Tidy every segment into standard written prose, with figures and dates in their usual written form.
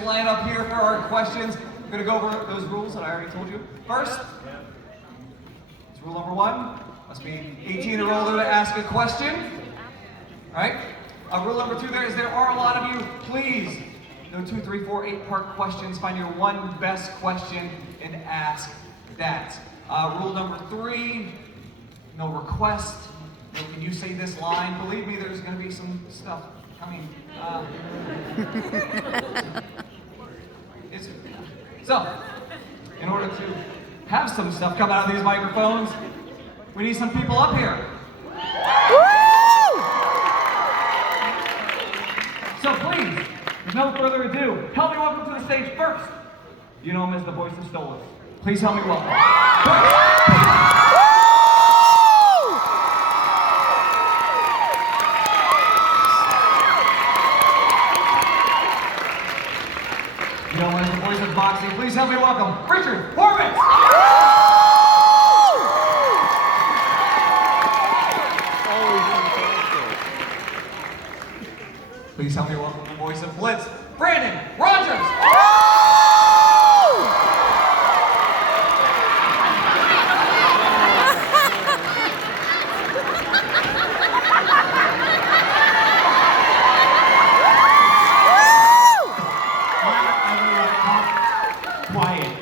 Line up here for our questions. I'm going to go over those rules that I already told you. First, it's rule number 1. Must be 18 or older to ask a question. All right? Rule number 2 there are a lot of you. Please, no 2, 3, 4, 8-part questions. Find your one best question and ask that. Rule number 3, no request. No, can you say this line? Believe me, there's going to be some stuff coming. So, in order to have some stuff come out of these microphones, we need some people up here. So please, with no further ado, help me welcome to the stage first. You know him as the voice of Stolas. Please help me welcome. You know him as the voice of boxing. Please help me welcome Richard Horvitz. Please help me welcome the voice of Blitz, Brandon Rogers. Quiet.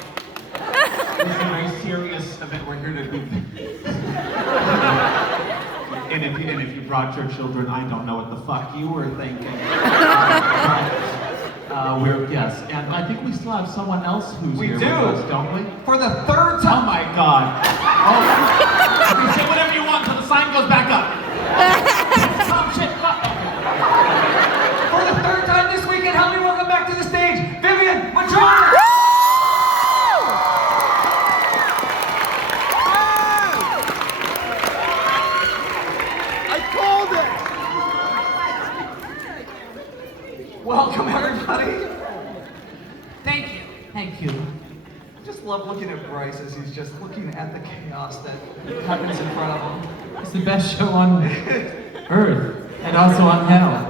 This is a very serious event we're here to do. And if you brought your children, I don't know what the fuck you were thinking. Yes, and I think we still have someone else who's here with us, don't we? For the third time. Oh my God. Oh. You can say whatever you want until the sign goes back up. Tom shit, fuck. For the third time this weekend, help me welcome back to the stage, Vivian Madron. Welcome, everybody. Thank you. Thank you. I just love looking at Bryce as he's just looking at the chaos that happens in front of him. It's the best show on Earth and also on Hell.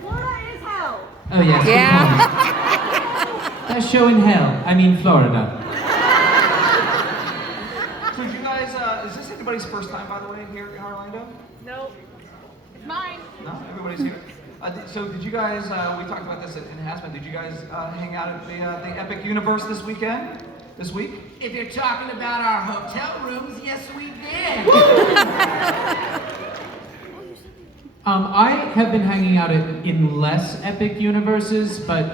Florida is hell. Oh yes. Yeah. That show in Hell. I mean Florida. So did you guys, is this anybody's first time, by the way, here in Orlando? Nope. It's mine. No? Everybody's here? So did you guys, we talked about this in Hasman, did you guys hang out at the Epic Universe this weekend? This week? If you're talking about our hotel rooms, yes we did. I have been hanging out in less epic universes, but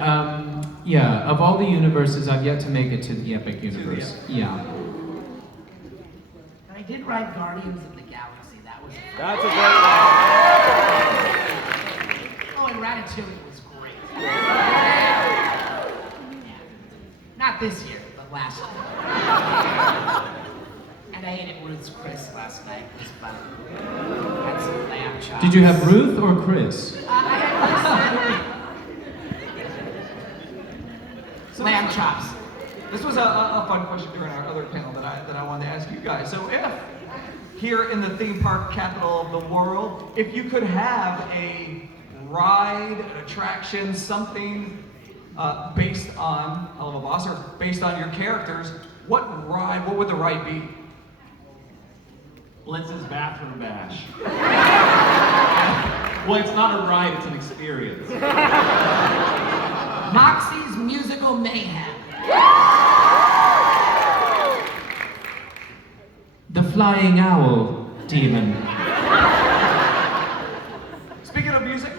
yeah, of all the universes, I've yet to make it to the epic universe. Yeah. I did write Guardians of the Galaxy. That was That's a great one. Oh, and Ratatouille was great. Yeah. Not this year, but last year. And I ate at Ruth's Chris last night. It was fun. Had some lamb chops. Did you have Ruth or Chris? I had lamb chops. This was a fun question during our other panel that I wanted to ask you guys. So if here in the theme park capital of the world, if you could have a ride, an attraction, something based on Helluva Boss or based on your characters, what would the ride be? Blitz's bathroom bash. Well, it's not a ride, it's an experience. Moxie's Musical Mayhem. The Flying Owl Demon. Speaking of music,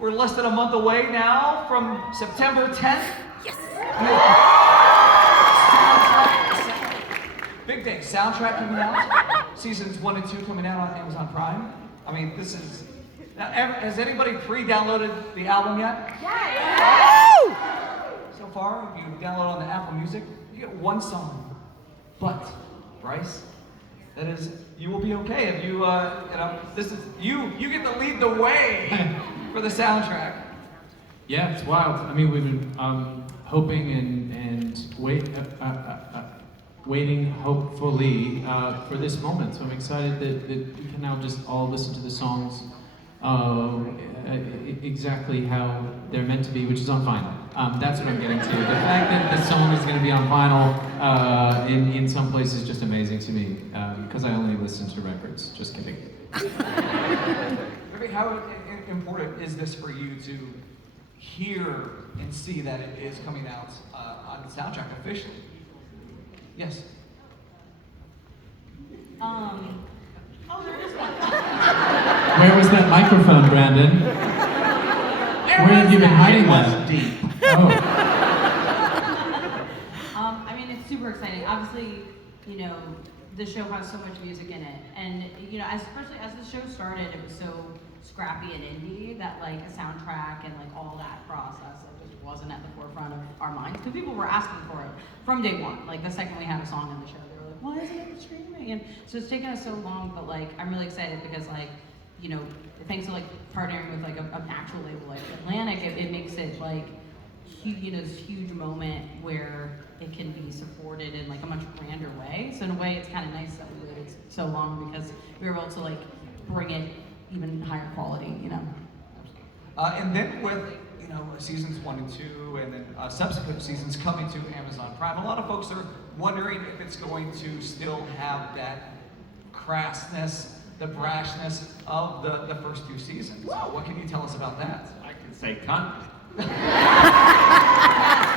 we're less than a month away now from September 10th. Yes. Big day. Soundtrack coming out. Seasons 1 and 2 coming out on Amazon Prime. I mean, this is... Now, has anybody pre-downloaded the album yet? Yes. So far, if you download on the Apple Music, you get one song. But, Bryce, that is, you will be okay if you, this is, you get to lead the way for the soundtrack. Yeah, it's wild. I mean, we've been hoping and waiting hopefully for this moment. So I'm excited that we can now just all listen to the songs exactly how they're meant to be, which is on vinyl. That's what I'm getting to. The fact that the song is going to be on vinyl in some places is just amazing to me, because I only listen to records. Just kidding. Maybe how important is this for you to hear and see that it is coming out on the soundtrack officially? Yes. Oh, there is one. Where was that microphone, Brandon? Where have you been hiding that? Deep. Oh. I mean, it's super exciting. Obviously, you know, the show has so much music in it, and you know, especially as the show started, it was so scrappy and indie that like a soundtrack and like all that process just wasn't at the forefront of our minds because people were asking for it from day one. Like the second we had a song in the show, they were like, "Why isn't it streaming?" And so it's taken us so long, but like I'm really excited because like, you know, thanks to like partnering with like an actual label like Atlantic, it makes it like you know, this huge moment where it can be supported in like a much grander way. So in a way, it's kind of nice that we waited so long because we were able to like bring it even higher quality, you know. And then with, you know, seasons 1 and 2, and then subsequent seasons coming to Amazon Prime, a lot of folks are wondering if it's going to still have that crassness, the brashness of the first 2 seasons. What can you tell us about that? I can say cunt. I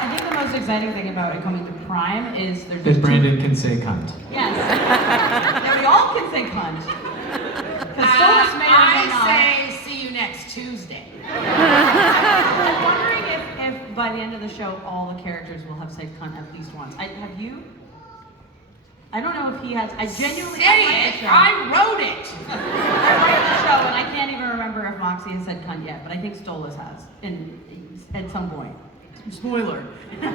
think the most exciting thing about it coming to Prime is there's That Brandon can say cunt. Yes. Yeah, we all can say cunt. Because Solus may or may not. I say see you next Tuesday. I'm wondering if by the end of the show, all the characters will have said cunt at least once. Have you? I don't know if he has. I genuinely. Say it! I wrote it! I wrote the show, and I can't even remember if Moxie has said cunt yet, but I think Stolas has, at some point. Spoiler. But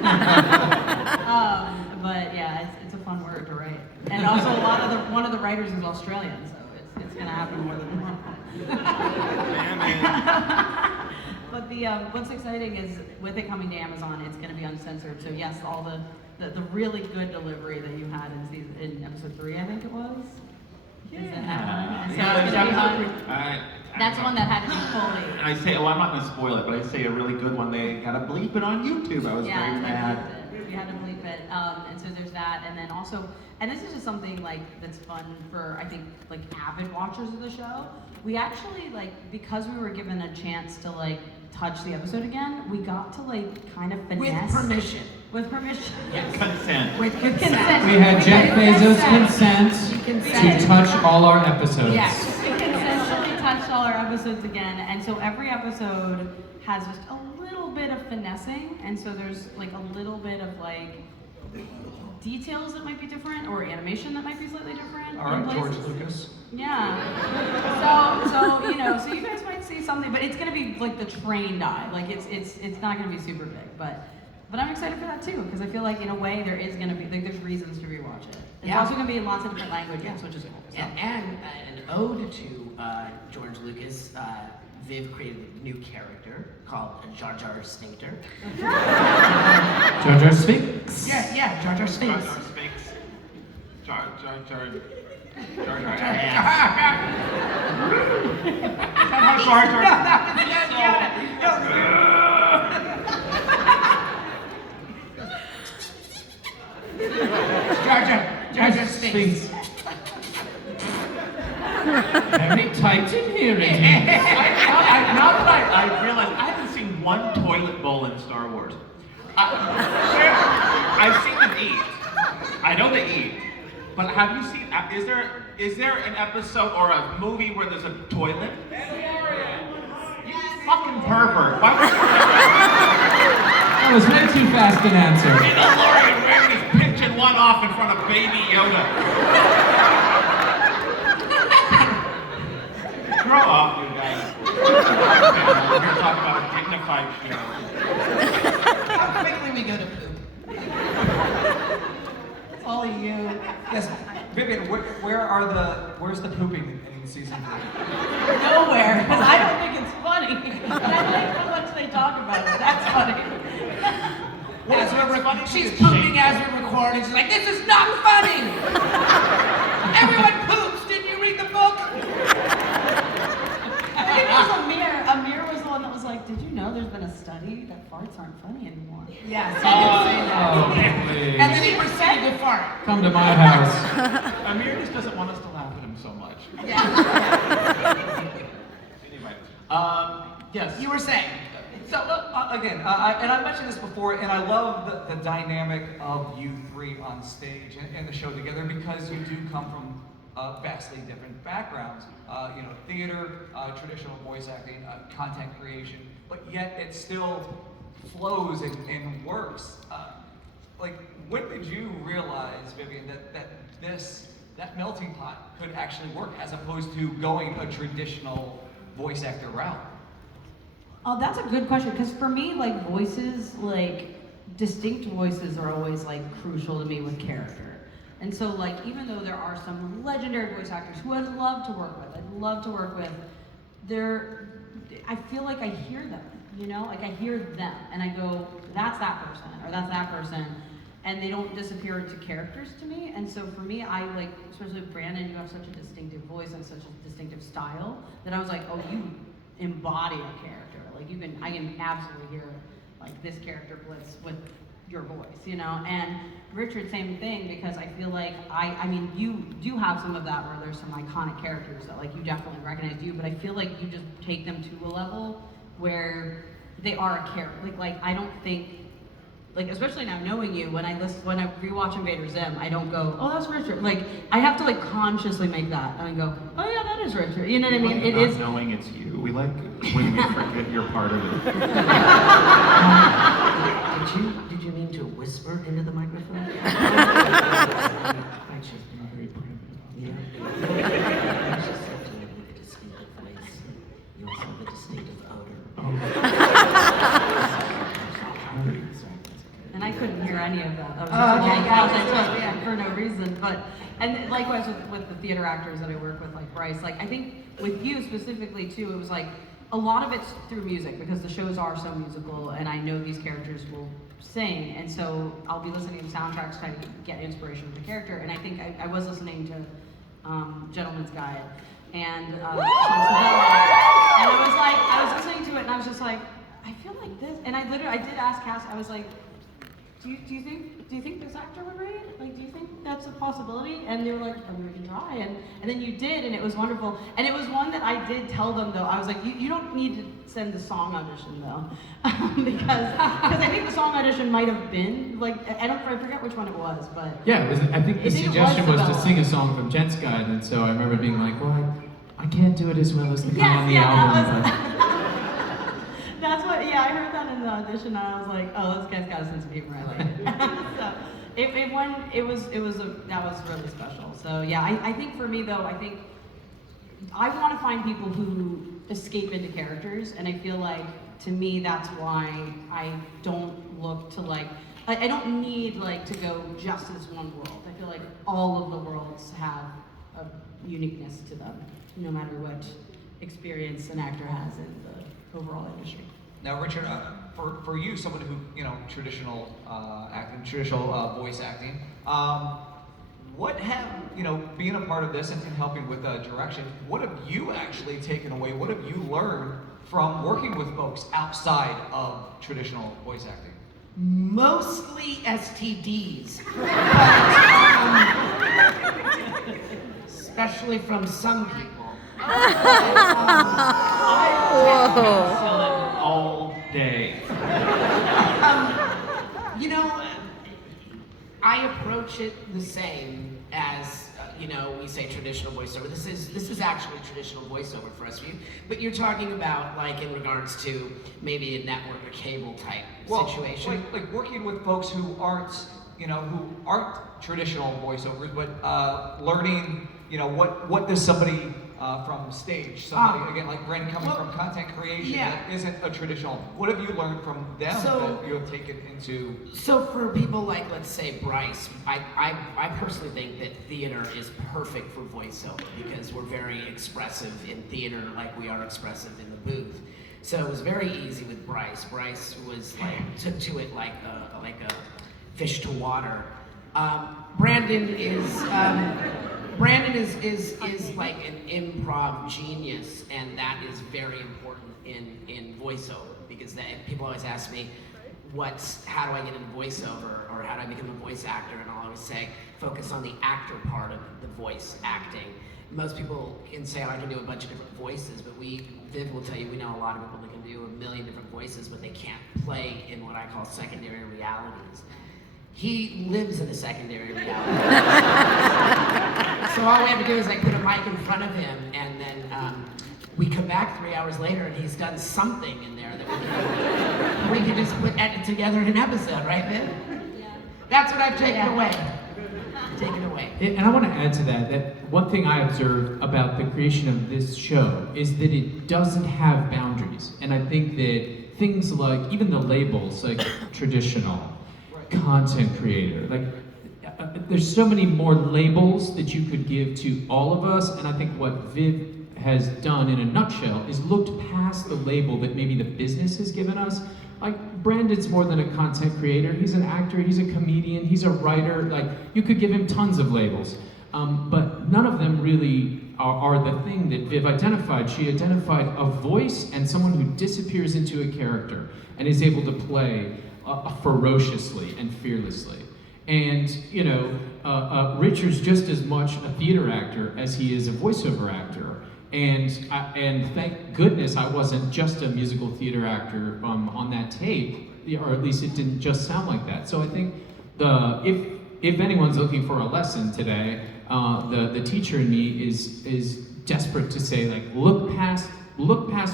yeah, it's a fun word to write. And also one of the writers is Australian, so it's gonna happen more than one. But what's exciting is with it coming to Amazon, it's gonna be uncensored. So yes, all the really good delivery that you had in episode 3, I think it was. Yeah. Is it that one? And so it's gonna be that's one that had to be fully. I say, well, I'm not going to spoil it, but I say a really good one. They got to bleep it on YouTube. I was very mad. We had to bleep it. And so there's that. And then also, and this is just something like that's fun for, I think, like avid watchers of the show. We actually, like, because we were given a chance to, like, touch the episode again, we got to, like, kind of finesse. With permission. With permission. Consent. With consent. We had Jeff Bezos' consent to touch all our episodes. Yes. We consensually touched all our episodes again, and so every episode has just a little bit of finessing, and so there's like a little bit of like details that might be different, or animation that might be slightly different. All right, George Lucas. Yeah. So you know, so you guys might see something, but it's gonna be like the trained eye. Like it's not gonna be super big, but I'm excited for that too, because I feel like in a way there is gonna be like there's reasons to rewatch it. It's also gonna be in lots of different languages, which is cool. So. And an ode to George Lucas, Viv created a new character called Jar Jar Sphincter. Jar Jar Sphinx. Yeah, Jar Jar Sphinx. Jar Jar Sphinx. Jar Jar. Jar Jar Sphinx. Very tight in here, isn't it? Now that I realize I haven't seen one toilet bowl in Star Wars. I've seen them eat. I know they eat. But have you seen? Is there an episode or a movie where there's a toilet? You fucking pervert! Why would That was way too fast an answer. Mandalorian wearing his pitching one off in front of Baby Yoda? Grow up, you guys. We're here to talk about a dignified show. How quickly we go to poop. It's all you. Yes, Vivian, where's the pooping in season 3? Nowhere, because I don't think it's funny. But I like how much they talk about it. That's funny. She's pooping as we record, and she's like, "This is not funny. Everyone poops. Didn't you read the book?" I think it's farts aren't funny anymore. Yes, he did say that. Oh, please. And then he proceeded to fart. Come to my house. Amir just doesn't want us to laugh at him so much. Anyway, yes. You were saying. So again, and I mentioned this before, and I love the dynamic of you three on stage and the show together because you do come from vastly different backgrounds. You know, theater, traditional voice acting, content creation, but yet it still flows and works. Like, when did you realize, Vivian, that melting pot could actually work as opposed to going a traditional voice actor route? Oh, that's a good question, because for me, like, voices, like, distinct voices are always, like, crucial to me with character. And so, like, even though there are some legendary voice actors who I'd love to work with, I feel like I hear them, you know? Like, I hear them, and I go, that's that person, or that's that person, and they don't disappear into characters to me. And so for me, I, like, especially with Brandon, you have such a distinctive voice and such a distinctive style, that I was like, oh, you embody a character. Like, I can absolutely hear, like, this character Blitz with your voice, you know? And Richard, same thing, because I feel like, I mean, you do have some of that where there's some iconic characters that, like, you definitely recognize you, but I feel like you just take them to a level where they are a character. Like, I don't think, like, especially now knowing you, when I rewatch Invader Zim, I don't go, oh, that's Richard. Like, I have to, like, consciously make that, and I go, oh yeah, that is Richard. You know what I mean? It Not is. knowing it's you. We like when we forget you're part of it. Did you mean to whisper into the microphone? I just been very proud. Yeah. You just have to have a distinctive voice. You also have a distinctive odor. And I couldn't hear any of that. I was Oh, just okay, like, gotcha. yeah, for no reason. But, and likewise with the theater actors that I work with, like Bryce, like, I think with you specifically too, it was like, a lot of it's through music, because the shows are so musical, and I know these characters will sing, and so I'll be listening to soundtracks trying to get inspiration for the character, and I think I was listening to Gentleman's Guide, and I was listening to it, and I was just like, I feel like this, and I did ask Cass, I was like, do you think this actor would read? Like, do you think that's a possibility? And they were like, oh, we can try. And then you did, and it was wonderful. And it was one that I did tell them, though. I was like, you don't need to send the song audition, though. because I think the song audition might have been, like, I forget which one it was, but. Yeah, I think the suggestion was to sing a song from Gents Guide, and so I remember being like, well, I can't do it as well as the guy on the album. That's what, yeah, I heard that in the audition, and I was like, oh, this guy's got a sense of humor, I like it. So, that was really special. So yeah, I think for me though, I want to find people who escape into characters, and I feel like, to me, that's why I don't look to, like, I don't need, like, to go just as one world. I feel like all of the worlds have a uniqueness to them, no matter what experience an actor has in the overall industry. Now, Richard, for you, someone who, you know, traditional acting, traditional voice acting, what have, you know, being a part of this and helping with direction, what have you actually taken away? What have you learned from working with folks outside of traditional voice acting? Mostly STDs. Especially from some people. All day. You know, I approach it the same as, you know, we say traditional voiceover. This is actually traditional voiceover for us. But you're talking about, like, in regards to maybe a network or cable type situation. Like working with folks who aren't traditional voiceovers, but learning, you know, what does somebody from stage, somebody, again, like Brandon coming from content creation that isn't a traditional, what have you learned from them that you have taken into? So for people like, let's say, Bryce, I personally think that theater is perfect for voiceover because we're very expressive in theater like we are expressive in the booth. So it was very easy with Bryce. Bryce was like, took to it like a fish to water. Brandon is like an improv genius, and that is very important in voiceover. because people always ask me, how do I get into voiceover, or how do I become a voice actor? And I'll always say, focus on the actor part of the voice acting. Most people can say, oh, I can do a bunch of different voices, but Viv will tell you, we know a lot of people that can do a million different voices, but they can't play in what I call secondary realities. He lives in a secondary reality. So all we have to do is like put a mic in front of him, and then we come back 3 hours later and he's done something in there that we can just edit together in an episode, right, Viv? Yeah. That's what I've taken away. Taken away. And I want to add to that one thing I observed about the creation of this show is that it doesn't have boundaries. And I think that things like, even the labels, like traditional, content creator, like there's so many more labels that you could give to all of us, and I think what Viv has done in a nutshell is looked past the label that maybe the business has given us. Like, Brandon's more than a content creator. He's an actor, he's a comedian, he's a writer. Like, you could give him tons of labels. But none of them really are the thing that Viv identified. She identified a voice and someone who disappears into a character and is able to play ferociously and fearlessly. And, you know, Richard's just as much a theater actor as he is a voiceover actor. And thank goodness I wasn't just a musical theater actor on that tape, or at least it didn't just sound like that. So I think if anyone's looking for a lesson today, the teacher in me is desperate to say, like, look past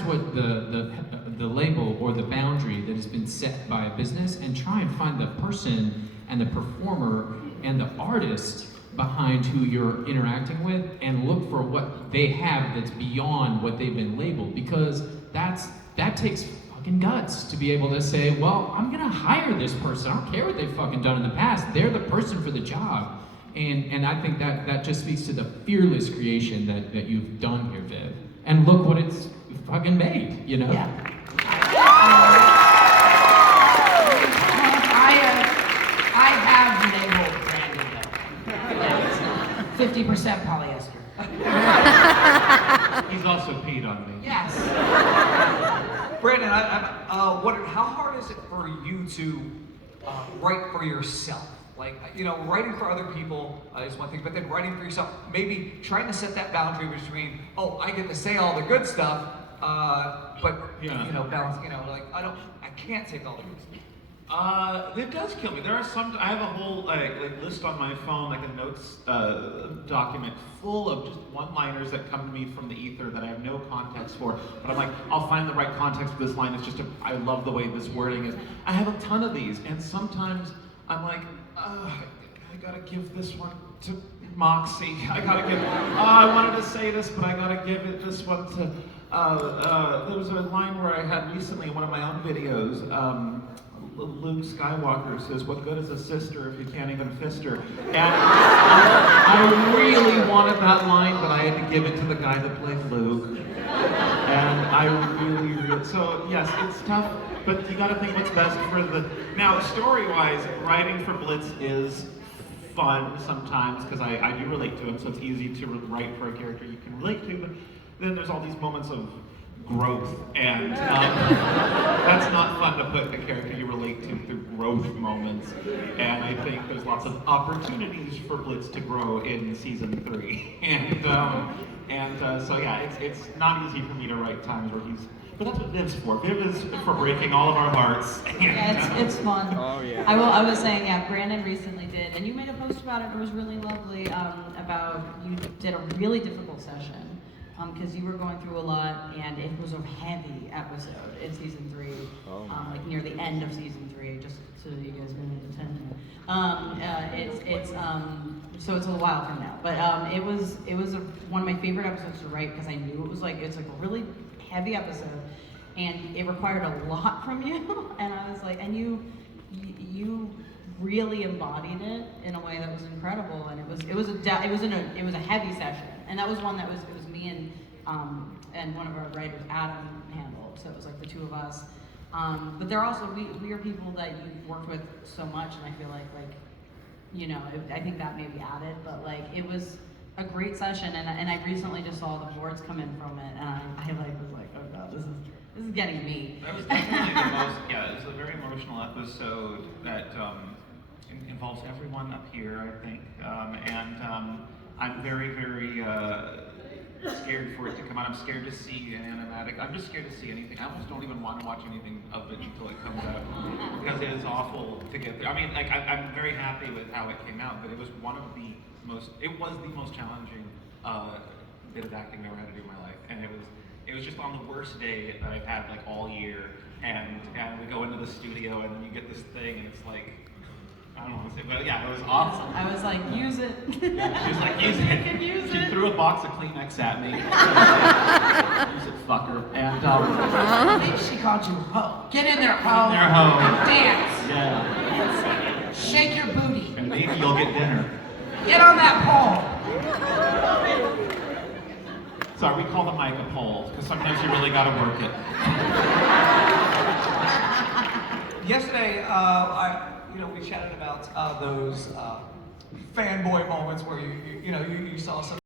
what the label or the boundary that has been set by a business, and try and find the person and the performer and the artist behind who you're interacting with, and look for what they have that's beyond what they've been labeled, because that takes fucking guts to be able to say, well, I'm gonna hire this person. I don't care what they've fucking done in the past. They're the person for the job. And I think that just speaks to the fearless creation that you've done here, Viv. And look what it's fucking made, you know? Yeah. I have labeled Brandon though. 50% polyester. He's also peed on me. Yes. Brandon, I'm wondering, how hard is it for you to write for yourself? Like, you know, writing for other people is one thing, but then writing for yourself, maybe trying to set that boundary between, oh, I get to say all the good stuff, but, Yeah. you know, balance, you know, like, I can't take all the good stuff. It does kill me. There are some. I have a whole like list on my phone, like a notes document full of just one-liners that come to me from the ether that I have no context for. But I'm like, I'll find the right context for this line. It's just I love the way this wording is. I have a ton of these, and sometimes I'm like, I gotta give this one to Moxie. I gotta give. I wanted to say this, but I gotta give this one to. There was a line where I had recently in one of my own videos. Luke Skywalker says, "What good is a sister if you can't even fist her?" And I really wanted that line, but I had to give it to the guy that played Luke. And I really, so yes, it's tough, but you gotta think what's best for the, now story-wise, writing for Blitz is fun sometimes, because I do relate to him, so it's easy to write for a character you can relate to, but then there's all these moments of growth, and that's not fun to put the character you relate to through growth moments. And I think there's lots of opportunities for Blitz to grow in season 3. So yeah, it's not easy for me to write times where he's, but that's what Viv's for. Viv is for breaking all of our hearts. Yeah, it's fun. Oh, yeah. I was saying, yeah, Brandon recently did, and you made a post about it. It was really lovely. About you did a really difficult session. Because you were going through a lot, and it was a heavy episode in season 3, like near the end of season 3, just so that you guys know so it's a while from now. But it was one of my favorite episodes to write, because I knew it's like a really heavy episode, and it required a lot from you. And I was like, and you really embodied it in a way that was incredible, and it was a heavy session, and that was one that it was me and one of our writers, Adam, handled. So it was like the two of us. But they're also we are people that you've worked with so much, and I feel like you know, I think that may be added, but like it was a great session, and I recently just saw the boards come in from it, and I like was like, oh god, This is getting me. That was definitely the most, yeah, it was a very emotional episode that involves everyone up here, I think. I'm very, very scared for it to come out. I'm scared to see an animatic. I'm just scared to see anything. I almost don't even want to watch anything of it until it comes out because it is awful to get there. I mean, like, I'm very happy with how it came out, but it was one of the most, it was the most challenging bit of acting I've ever had to do in my life. And it was just on the worst day that I've had like all year. And we go into the studio and then you get this thing and it's like, I don't know what to say, but yeah, it was awful. I was like, use it. Yeah, she was like, use You it. can use She it. threw a box of Kleenex at me. Use it, fucker. And I think she called you ho. Get in there, ho. there, ho. And dance. Yeah. Shake your booty. And maybe you'll get dinner. Get on that pole. Sorry, we call the mic a pole, because sometimes you really gotta work it. Yesterday, we chatted about those fanboy moments where you saw some